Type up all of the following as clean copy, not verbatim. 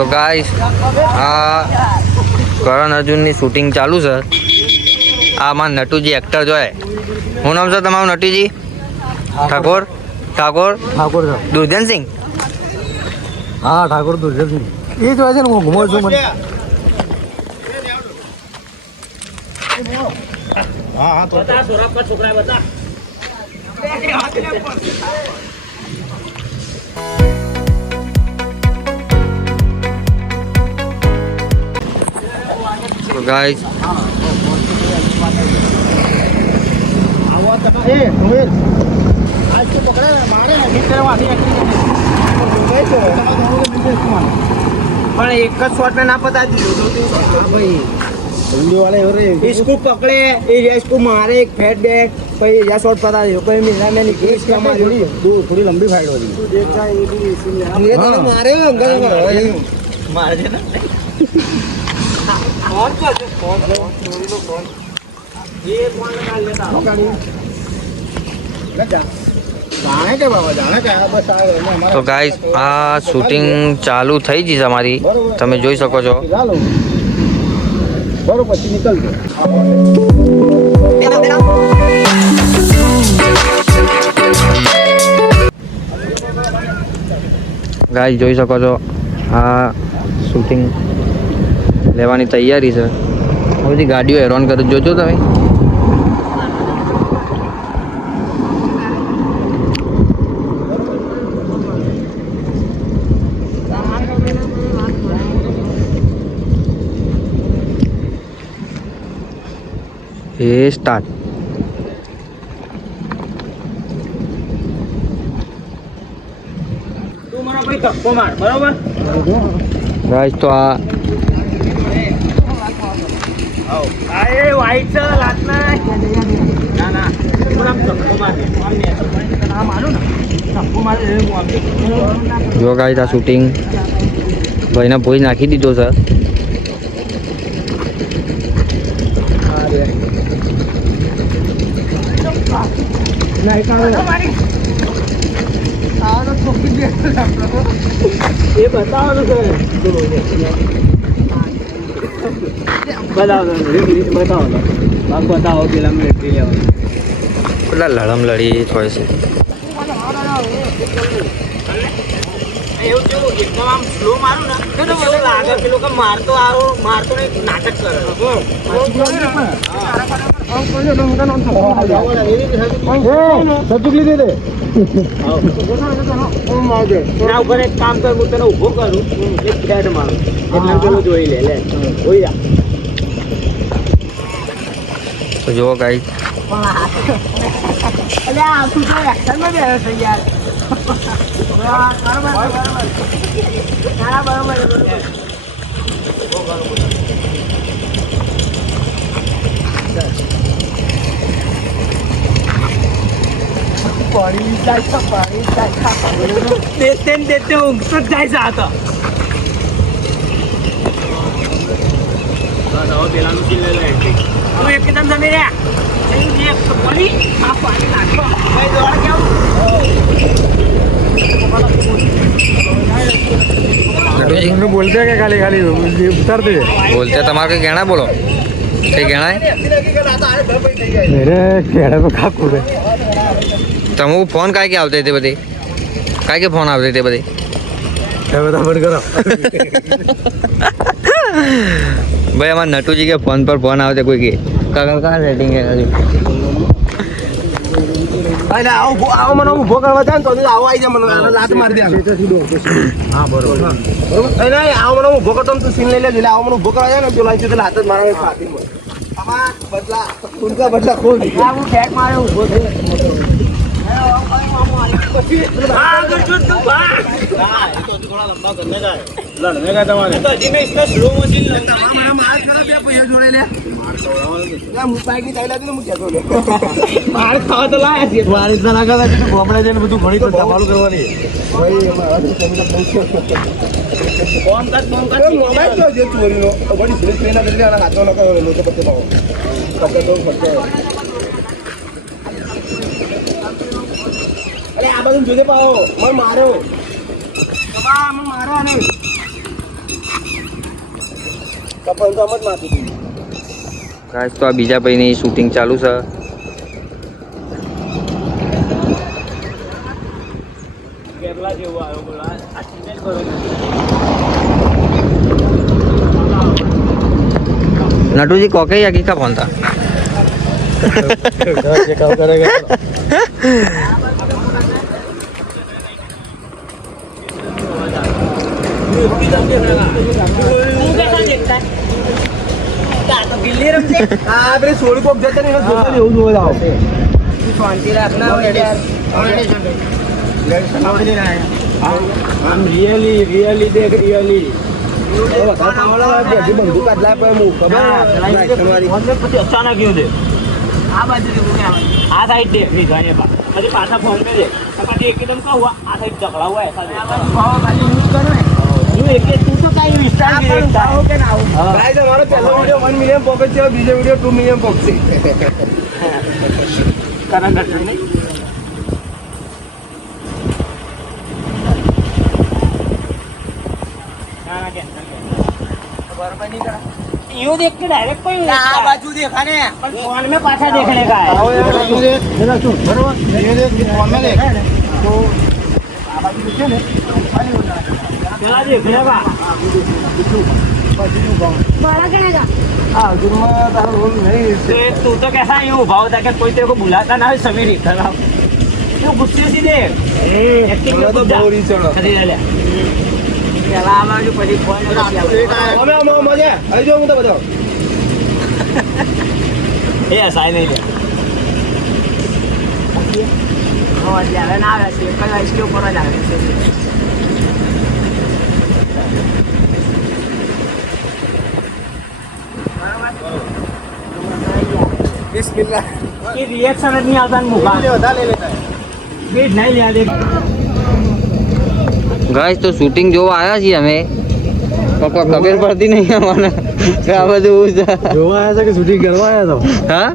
તો ગાઈસ આ કરણ અર્જુનની શૂટિંગ ચાલુ છે. આ માં નટુજી એક્ટર જોઈએ. શું નામ છે તમારું? નટુજી ઠાકોર. ઠાકોર ઠાકોર દુર્જનસિંહ. હા ઠાકોર દુર્જનસિંહ એ જ હોય છે ને. હું ઘુમો છું મને. હા હા તો બતા સોરાબ કા છોકરા બતા. તો ગાઈસ આવો તો એ રોહિત આજ તો પકડે મારે નહીં કરવાની પણ એક જ શોટ में ना पता दियो भाई वीडियो वाले हो रहे इसको पकड़े ये इसको मारे एक फेट बैक भाई ये शॉट पता दियो कोई मिला मैं नहीं इसका मारी थोड़ी लंबी फाइट हो रही है देखा ये भी ये तो मारे अंदर मार दे ना कौन चोरी लो कौन ये कौन निकाल लेता गाड़ी लगा जाने के बाबा जाने का बस आ गए हमारा. તો ગાઈસ આ શૂટિંગ ચાલુ થઈ ગઈ છે અમારી. તમે જોઈ શકો છો. ચાલો બરોબર પછી નીકળજો. ગાઈસ જોઈ શકો છો આ શૂટિંગ લેવાની તૈયારી છે. આ બધી ગાડીઓ હેરાન કરે જોજો તમે. એ સ્ટાર્ટ. તું મને ભાઈ ધક્કો માર બરોબર. ગાઈસ તો આ આ એ વાઈટ છે લાતના ના ના તું આમ ધક્કો માર આ મારું ને ધક્કો માર એ હું આમ જો ગાઈસ આ શૂટિંગ ભાઈને ભોઈ નાખી દીધો છે. નહીં કાઢો મારી આનો છોકરી દે એ બતાવવાનું છે બતાવો બતાવો પેલા મિલિટરી લેવાનું પેલા લડમ લડી હોય છે. એવું કેવું એકદમ આમ સ્લો મારું ને તો એવું લાગે પેલો કે મારતો આવો મારતો ને નાટક કરે સચુકલી દે દે એના ઉપર એક કામ કર હું તને ઉભો કરું એક ફેટ મારું એટલે પેલું જોઈ લે લે જોઈ જા. તો જુઓ ગાઈસ અલ્યા તું તો એક્શનમાં બેઠો છે યાર. देते देते ઊંઘતો જ જાય છે આ તો. પેલાનું સીલ લઈ લો એન્ટ્રી હું એકદમ તમે રહ્યા બોલી આ પાણી નાખો ભાઈ દોડ કેવું बोलते हैं क्या खाली खाली उतारते બોલતે તમારે કઈ ગેણા બોલો. કઈ ગેણા मेरे केड़े पे खाकू है તમે ફોન કાંઈ કે આવતી હતી બધી કાંઈ કે ફોન આવતી હતી બધી बता बंद करो ભાઈ અમારા નટુજી કે ફોન પર ફોન આવતે કોઈ કે કાકા કા સેટિંગ છે અરે આવો મને ઊભો કરવા જાય ને તો આવો આવી જાય મને લાત મારી દે હા બરોબર બરોબર નહીં આવો મને ઊભો કરતો તું સીન લઈ લે એટલે આવો મને ઊભો કરવા જાય ને પેલો આવી તો લાત જ મારવા ફાટી મને આમાં બદલા ઉનકા બદલા ખોલ આ હું ફેક મારે ઊભો થઈ આગળ જો તું ભાગ ના એ તો થોડા લંબા કરને જાય લડને का તમારે તો હજી મેં इसमें स्लो मोशन તમારા માર ખરા બે પૈસા જોડે લે માર ખવડાવવાનો હું બાઈક ની ચાઈલા ને હું કેતો લે માર ખાવા તો લાયા છે મારી ઇતના ના કરે તો ગોમડા જઈને બધું ઘણી તો સંભાળું કરવાની ભાઈ અમારા તમને કોમ કાટ મોબાઈલ તો જે ચોરીનો બડી સિરિયસ પેના કરીને આના હાથો ન કરો લોકો પત્તે પાવો પત્તે તો ફટકે અરે આ બધું જોજે પાવો મને માર્યો તમા મને મારો આને કપલ તો આમ જ માથું હતું. ગાઈસ તો આ બીજા ભાઈની શૂટિંગ ચાલુ છે. કેરલા જેવું આવ્યો બોલો આ ટીને જ કરો. નટુજી કોકે યા કી કા ફોન था જે કામ કરેગા આ પેલી સોળી કોક જતા ને એવું જોવા જાવ. આમ રિયલી દેખ રિયલી બંદૂક આટલા પર હું ખબર પછી અચાનક ગયો છે આ બાજુ આ સાઈડ દે પછી પાછા ફોન કરે પછી એકદમ કહું આ સાઈડ ઝઘડા હોય તું તો કઈ વિસ્તાર કે ના આવું તમારો પહેલો વિડીયો 1 મિલિયન પોકેટ છે બીજો વિડીયો 2 મિલિયન પોકેટ છે કારણ ઘટન નહીં यो देख के डायरेक्ट कोई बाजू देखा ने पर फोन में पाछा देखने का है बाजू देख जरा सुन बरोबर ये देख फोन में देख तो बाजू देखे ने खाली हो जाएगा चला देखने का बड़ा करेगा हां जुर्मा तारा रोल नहीं से तू तो कैसा यूं भाव था कि कोई तेरे को बुलाता ना समीर इधर आओ तू गुस्से से देख एक्टिंग में तो बोरी चलो अरे ले પેલા આ બાજુ પછી ફોન અમે મજા આવી જો હું તો બતાવ એ સાઈ નહીં લે ઓ જ્યારે ના આવે છે કઈ આઈસ કે ઉપર જ આવે છે બિસ્મિલ્લાહ કે રિએક્શન જ નહીં આવતા મુકા વધારે લે લેતા બેટ નહીં લે દે ગાઈસ તો શૂટિંગ જોવા આવ્યા છીએ અમે પપ્પા ખબર પડતી નહીં અમને કે આ બધું જોવા આવ્યા છે કે શૂટિંગ કરવા આવ્યા તો હા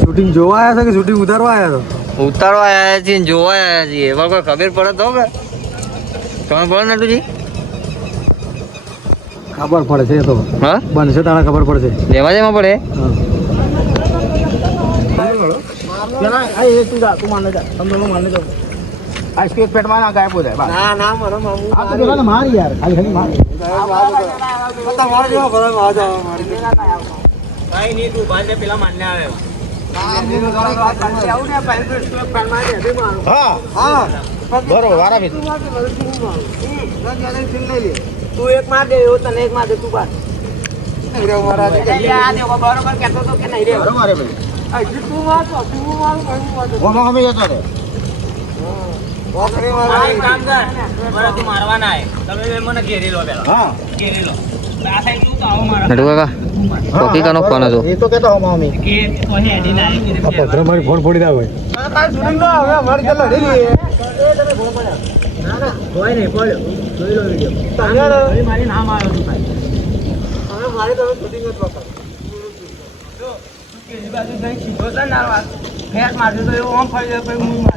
શૂટિંગ જોવા આવ્યા છે કે શૂટિંગ ઉતારવા આવ્યા તો ઉતારવા આવ્યા છીએ ને જોવા આવ્યા છીએ એમાં કોઈ ખબર પડે તો કે ખબર પડે નટુજી ખબર પડે છે તો હા બનશે તારા ખબર પડશે લેવા જેમાં પડે ના આ એ તું જા તું માને જા તમે લોકો માને જાઓ આ સ્કેચ પેટ માં ના ગાયબ હો જાય ના ના મારો મામુ આ તો પેલા માર યાર ખાલી ખાલી માર પતા માર જો ભલે આ જાવ મારી ભાઈ ની તું બાજે પેલા માનને આવે હા હા બરોબર વારા ભી તું એક માર દે એવું તને એક માર દે તું બાર મારા દે બરોબર કહેતો તો કે નહીં રે બરોબર રે ભાઈ તું માર તો તું માર હું હમે જતો રે કામ કર બરા તું મારવાના હે તમે મને ઘેરી લો પેલા હા ઘેરી લો આ સાઈડ તું તો આવો મારા નટુ કાકા કોકી કાનો ફોન હતો એ તો કેતો હો મામી કે તો હે એડી ના કે આ પથરા મારી ફોન ફોડી દા ભાઈ કાલ શૂટિંગ નો હવે અમાર કે લડી લે એ તમે ફોન પડ્યા ના ના કોઈ નહીં પડ્યો જોઈ લો વિડિયો તમે મારી નામ આવ્યો તું ભાઈ હવે મારે તો શૂટિંગ જ બકા જો કે બાજુ દઈ ખીધો છે નારવા ફેસ મારજો તો એવું આમ ફરી જાય પછી હું મારે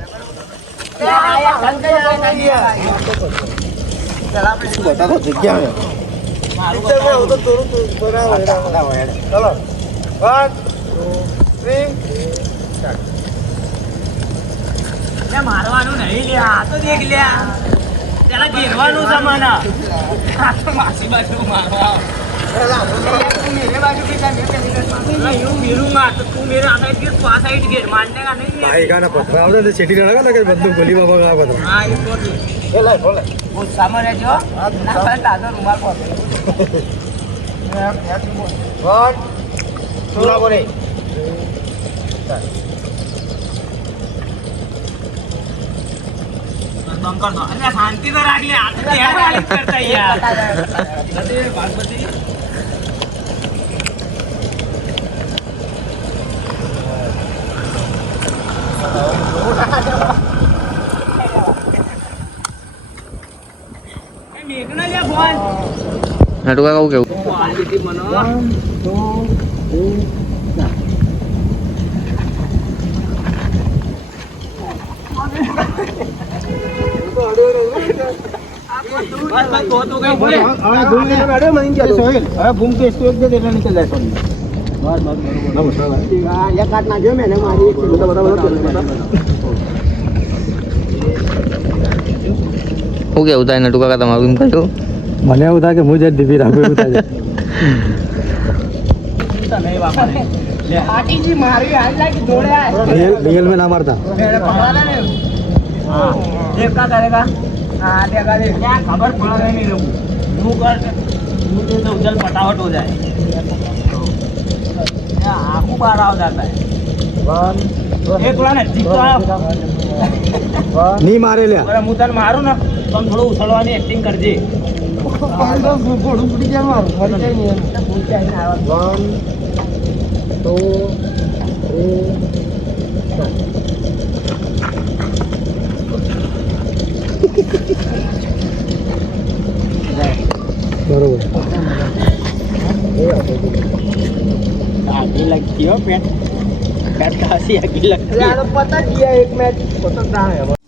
બતાવો જગ્યા મારવાનું નહીં લે આ તો દેખ લે પેલા ઘેરવાનું છે મને આ તો માસી બાજુ મારવા मेरे बाजू की मैं मिलूंगा तो तू मेरे आ साइड गिर तू आ साइड गिर मारने का नहीं ભાઈ ગાના પથરા આવતા તે ચેટી લગા ને કે બંદૂક ગોલી બાબા આ પથરા हां ये बोल वो सामने जो ना पता तो रुमाल को वन सुना बोले बम कर दो अरे शांति तो रख ले हाथ में यार गाली करता है यार अरे बात बची નટુ કાકા કેવું હવે બૂમ કેસ તો એક દે એટલે નીકળી જાય સોની. એક કાટ નાખ્યો મેં મારી એક શું કેવું થાય નટુ કાકા તમારું એમ કહ્યું? મને એવું થાય કે હું જ ડીપી રાખું એવું થાય મારી હાલ લાગી જોડે રિયલ में ना मारता देखा करेगा हाँ देखा दे खबर पड़ा नहीं लोग मुंह कर मुंह से उजल फटाफट हो जाए आंखों बाहर आ जाता है एक थोड़ा नजदीक तो आओ नहीं मारे लिया अरे मुंह तन मारो ना तो हम थोड़ा उछलवानी एक्टिंग कर दे बरोबर आगे लगती हो पेट पेट खासी आगे लगती है पता किया एक मैच पता है